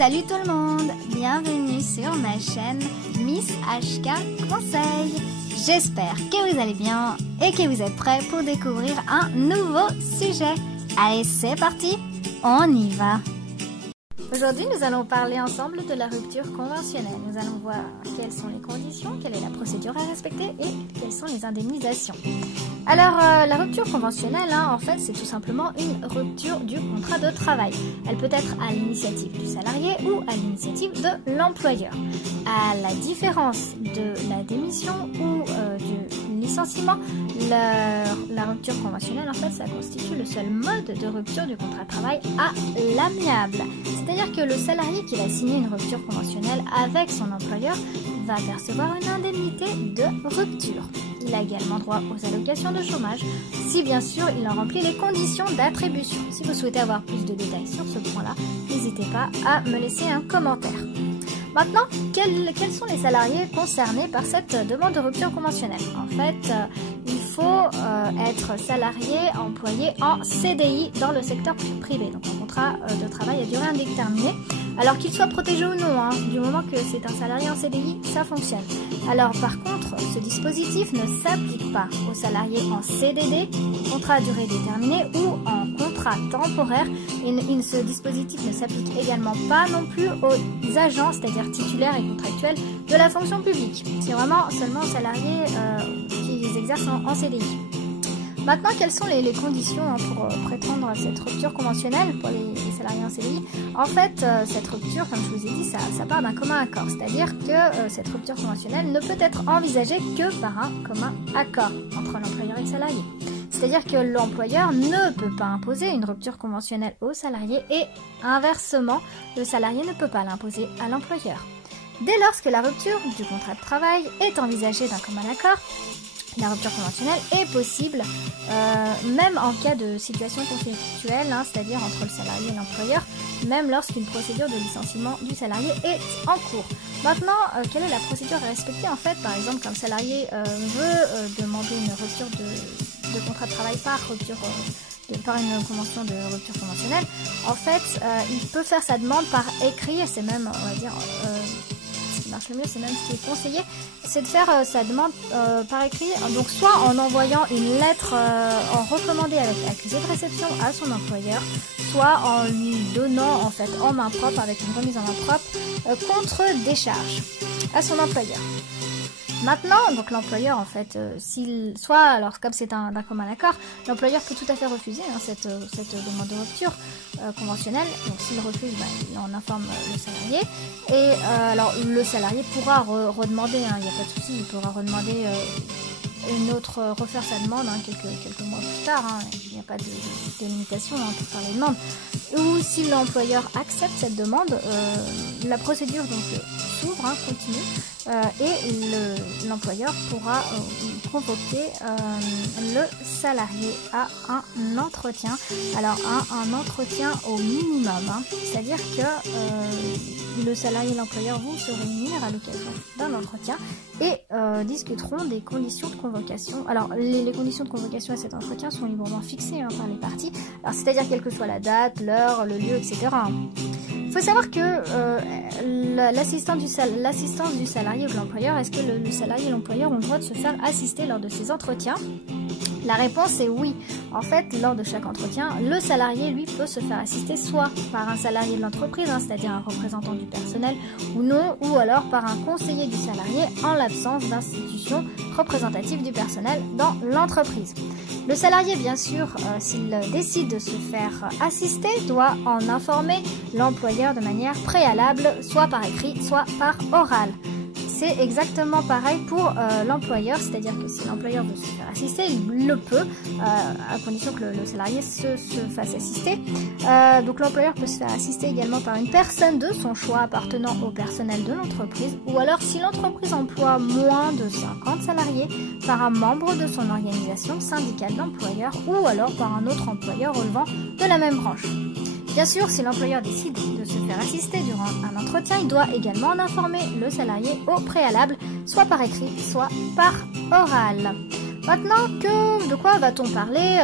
Salut tout le monde, bienvenue sur ma chaîne Miss HK Conseil. J'espère que vous allez bien et que vous êtes prêts pour découvrir un nouveau sujet. Allez, c'est parti, on y va. Aujourd'hui, nous allons parler ensemble de la rupture conventionnelle. Nous allons voir quelles sont les conditions, quelle est la procédure à respecter et quelles sont les indemnisations. Alors, la rupture conventionnelle, en fait, c'est tout simplement une rupture du contrat de travail. Elle peut être à l'initiative du salarié ou à l'initiative de l'employeur. À la différence de la démission ou du licenciement, la rupture conventionnelle, en fait, ça constitue le seul mode de rupture du contrat de travail à l'amiable. C'est-à-dire que le salarié qui va signer une rupture conventionnelle avec son employeur va percevoir une indemnité de rupture. Il a également droit aux allocations de chômage, si bien sûr il en remplit les conditions d'attribution. Si vous souhaitez avoir plus de détails sur ce point-là, n'hésitez pas à me laisser un commentaire. Maintenant, quels sont les salariés concernés par cette demande de rupture conventionnelle? En fait, il faut être salarié employé en CDI dans le secteur privé, donc un contrat de travail à durée indéterminée, alors qu'il soit protégé ou non, du moment que c'est un salarié en CDI, ça fonctionne. Alors par contre, ce dispositif ne s'applique pas aux salariés en CDD, contrat à durée déterminée ou en contrat temporaire, et ce dispositif ne s'applique également pas non plus aux agents, c'est-à-dire titulaires et contractuels de la fonction publique. C'est vraiment seulement aux salariés qui exercent en CDI. Maintenant, quelles sont les conditions pour prétendre à cette rupture conventionnelle pour les salariés en CDI? En fait, cette rupture, comme je vous ai dit, ça part d'un commun accord. C'est-à-dire que cette rupture conventionnelle ne peut être envisagée que par un commun accord entre l'employeur et le salarié. C'est-à-dire que l'employeur ne peut pas imposer une rupture conventionnelle au salarié et inversement, le salarié ne peut pas l'imposer à l'employeur. Dès lors que la rupture du contrat de travail est envisagée d'un commun accord, la rupture conventionnelle est possible même en cas de situation conflictuelle, c'est-à-dire entre le salarié et l'employeur, même lorsqu'une procédure de licenciement du salarié est en cours. Maintenant, quelle est la procédure à respecter? En fait, par exemple, quand le salarié veut demander une rupture de contrat de travail par une convention de rupture conventionnelle, en fait, il peut faire sa demande par écrit, et c'est même, on va dire, ce qui marche le mieux, c'est même ce qui est conseillé, c'est de faire sa demande par écrit, donc soit en envoyant une lettre en recommandé avec accusé de réception à son employeur, soit en lui donnant en fait en main propre, avec une remise en main propre, contre décharge à son employeur. Maintenant, donc l'employeur, en fait, alors comme c'est d'un commun accord, l'employeur peut tout à fait refuser cette demande de rupture conventionnelle. Donc s'il refuse, il en informe le salarié. Et alors le salarié pourra redemander, il n'y a pas de souci, il pourra redemander refaire sa demande quelques mois plus tard. Il n'y a pas de limitation pour faire les demandes. Ou si l'employeur accepte cette demande, la procédure donc s'ouvre, continue. Et l'employeur pourra convoquer le salarié à un entretien. Alors un entretien au minimum, c'est-à-dire que le salarié et l'employeur vont se réunir à l'occasion d'un entretien et discuteront des conditions de convocation. Alors les conditions de convocation à cet entretien sont librement fixées par les parties. Alors c'est-à-dire quelle que soit la date, l'heure, le lieu, etc. Il faut savoir que l'assistance du salarié ou de l'employeur, est-ce que le salarié et l'employeur ont le droit de se faire assister lors de ces entretiens? La réponse est oui. En fait, lors de chaque entretien, le salarié, lui, peut se faire assister soit par un salarié de l'entreprise, c'est-à-dire un représentant du personnel ou non, ou alors par un conseiller du salarié en l'absence d'institution représentative du personnel dans l'entreprise. Le salarié, bien sûr, s'il décide de se faire assister, doit en informer l'employeur de manière préalable, soit par écrit, soit par oral. C'est exactement pareil pour l'employeur, c'est-à-dire que si l'employeur veut se faire assister, il le peut, à condition que le salarié se fasse assister. Donc l'employeur peut se faire assister également par une personne de son choix appartenant au personnel de l'entreprise, ou alors si l'entreprise emploie moins de 50 salariés, par un membre de son organisation syndicale d'employeurs, ou alors par un autre employeur relevant de la même branche. Bien sûr, si l'employeur décide de se faire assister durant un entretien, il doit également en informer le salarié au préalable, soit par écrit, soit par oral. Maintenant, de quoi va-t-on parler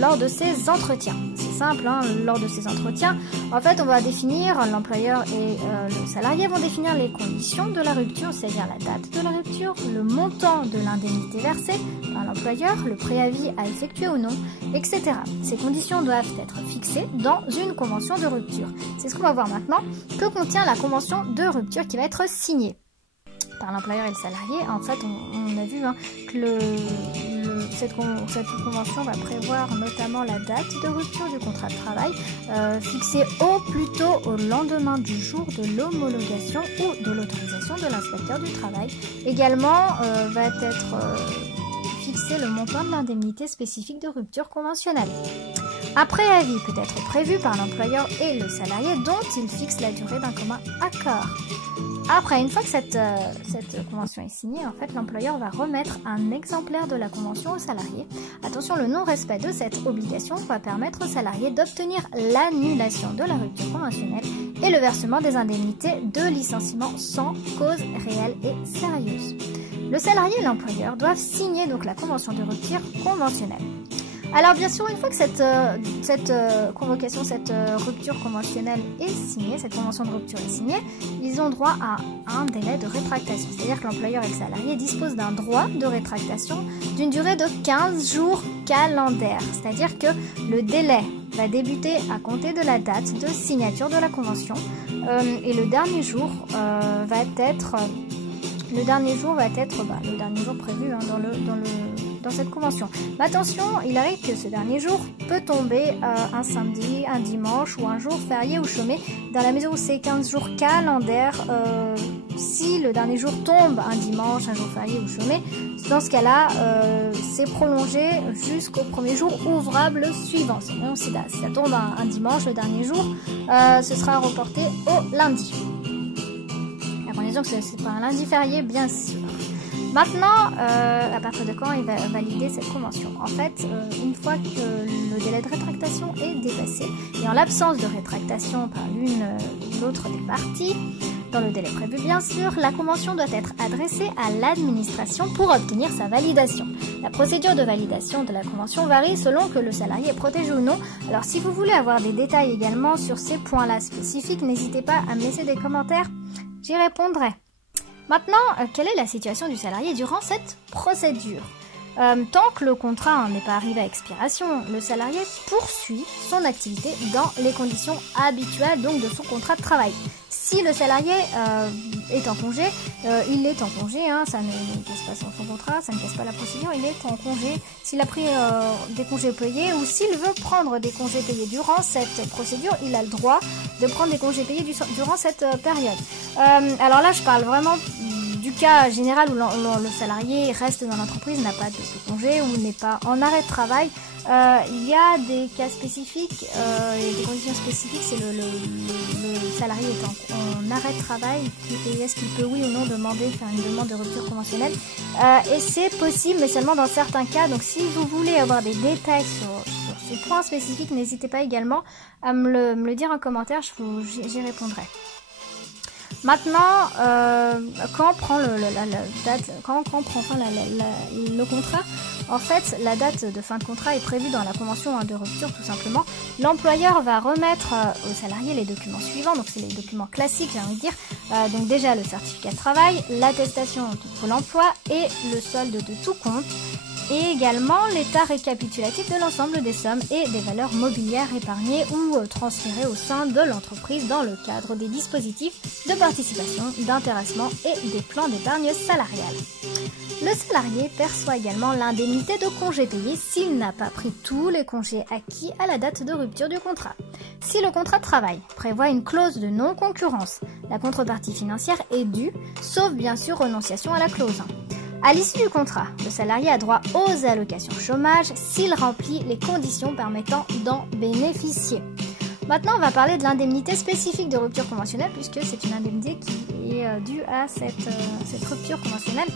lors de ces entretiens? Ces simple, hein, lors de ces entretiens. En fait, on va définir, l'employeur et le salarié vont définir les conditions de la rupture, c'est-à-dire la date de la rupture, le montant de l'indemnité versée par l'employeur, le préavis à effectuer ou non, etc. Ces conditions doivent être fixées dans une convention de rupture. C'est ce qu'on va voir maintenant. Que contient la convention de rupture qui va être signée par l'employeur et le salarié? En fait, on a vu, hein, que cette convention va prévoir notamment la date de rupture du contrat de travail, fixée au plus tôt au lendemain du jour de l'homologation ou de l'autorisation de l'inspecteur du travail. Également, va être fixé le montant de l'indemnité spécifique de rupture conventionnelle. Un préavis peut être prévu par l'employeur et le salarié dont il fixe la durée d'un commun accord. Après, une fois que cette convention est signée, en fait, l'employeur va remettre un exemplaire de la convention au salarié. Attention, le non-respect de cette obligation va permettre au salarié d'obtenir l'annulation de la rupture conventionnelle et le versement des indemnités de licenciement sans cause réelle et sérieuse. Le salarié et l'employeur doivent signer donc la convention de rupture conventionnelle. Alors bien sûr, une fois que cette rupture conventionnelle est signée, cette convention de rupture est signée, ils ont droit à un délai de rétractation. C'est-à-dire que l'employeur et le salarié disposent d'un droit de rétractation d'une durée de 15 jours calendaires. C'est-à-dire que le délai va débuter à compter de la date de signature de la convention et le dernier jour va être le dernier jour prévu, hein, dans cette convention. Mais attention, il arrive que ce dernier jour peut tomber un samedi, un dimanche ou un jour férié ou chômé, dans la mesure où c'est 15 jours calendaires. Si le dernier jour tombe un dimanche, un jour férié ou chômé, dans ce cas-là, c'est prolongé jusqu'au premier jour ouvrable suivant. Donc, si ça tombe un dimanche, le dernier jour, ce sera reporté au lundi. À condition que c'est pas un lundi férié, bien sûr. Maintenant, à partir de quand il va valider cette convention? En fait, une fois que le délai de rétractation est dépassé, et en l'absence de rétractation par l'une ou l'autre des parties, dans le délai prévu bien sûr, la convention doit être adressée à l'administration pour obtenir sa validation. La procédure de validation de la convention varie selon que le salarié est protégé ou non. Alors si vous voulez avoir des détails également sur ces points-là spécifiques, n'hésitez pas à me laisser des commentaires, j'y répondrai. Maintenant, quelle est la situation du salarié durant cette procédure? Tant que le contrat n'est pas arrivé à expiration, le salarié poursuit son activité dans les conditions habituelles donc de son contrat de travail. Si le salarié est en congé, il est en congé, hein, ça ne casse pas son contrat, ça ne casse pas la procédure, il est en congé. S'il a pris des congés payés ou s'il veut prendre des congés payés durant cette procédure, il a le droit de prendre des congés payés durant cette période. Alors là, je parle vraiment du cas général où le salarié reste dans l'entreprise, n'a pas de congé ou n'est pas en arrêt de travail. Il y a des cas spécifiques et des conditions spécifiques, c'est le salarié est en arrêt de travail et est-ce qu'il peut oui ou non faire une demande de rupture conventionnelle et c'est possible mais seulement dans certains cas. Donc si vous voulez avoir des détails sur ces points spécifiques, n'hésitez pas également à me le dire en commentaire, j'y répondrai. Maintenant, quand on prend le contrat, en fait, la date de fin de contrat est prévue dans la convention de rupture tout simplement. L'employeur va remettre au salarié les documents suivants, donc c'est les documents classiques, j'ai envie de dire. Donc déjà le certificat de travail, l'attestation de Pôle emploi et le solde de tout compte. Et également l'état récapitulatif de l'ensemble des sommes et des valeurs mobilières épargnées ou transférées au sein de l'entreprise dans le cadre des dispositifs de participation, d'intéressement et des plans d'épargne salariale. Le salarié perçoit également l'indemnité de congé payé s'il n'a pas pris tous les congés acquis à la date de rupture du contrat. Si le contrat de travail prévoit une clause de non-concurrence, la contrepartie financière est due, sauf bien sûr renonciation à la clause. À l'issue du contrat, le salarié a droit aux allocations chômage s'il remplit les conditions permettant d'en bénéficier. Maintenant, on va parler de l'indemnité spécifique de rupture conventionnelle puisque c'est une indemnité qui est due à cette rupture conventionnelle.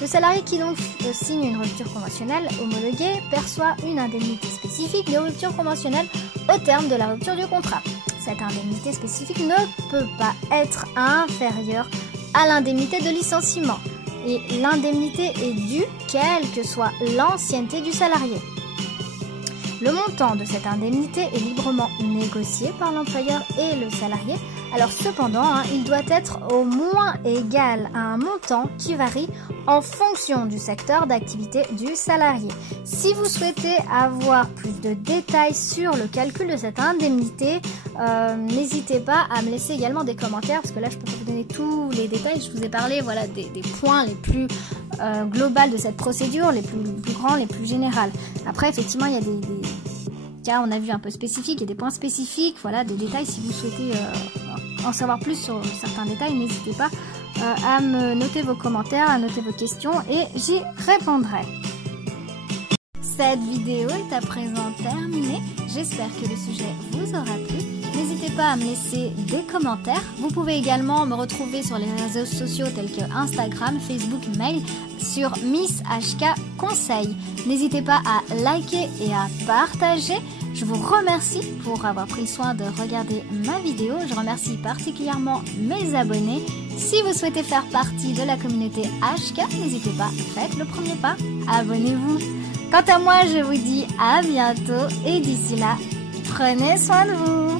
Le salarié qui donc signe une rupture conventionnelle homologuée perçoit une indemnité spécifique de rupture conventionnelle au terme de la rupture du contrat. Cette indemnité spécifique ne peut pas être inférieure à l'indemnité de licenciement. Et l'indemnité est due quelle que soit l'ancienneté du salarié. Le montant de cette indemnité est librement négocié par l'employeur et le salarié. Alors cependant, il doit être au moins égal à un montant qui varie en fonction du secteur d'activité du salarié. Si vous souhaitez avoir plus de détails sur le calcul de cette indemnité, n'hésitez pas à me laisser également des commentaires, parce que là je peux pas vous donner tous les détails. Je vous ai parlé des points les plus globaux de cette procédure, les plus grands, les plus générales. Après effectivement il y a des cas, on a vu un peu spécifiques, et des points spécifiques, voilà, des détails. Si vous souhaitez en savoir plus sur certains détails, n'hésitez pas à me noter vos commentaires, à noter vos questions et j'y répondrai. Cette vidéo est à présent terminée. J'espère que le sujet vous aura plu. N'hésitez pas à me laisser des commentaires. Vous pouvez également me retrouver sur les réseaux sociaux tels que Instagram, Facebook, mail sur Miss HK Conseil. N'hésitez pas à liker et à partager. Je vous remercie pour avoir pris le soin de regarder ma vidéo. Je remercie particulièrement mes abonnés. Si vous souhaitez faire partie de la communauté HK, n'hésitez pas, faites le premier pas, abonnez-vous. Quant à moi, je vous dis à bientôt et d'ici là, prenez soin de vous.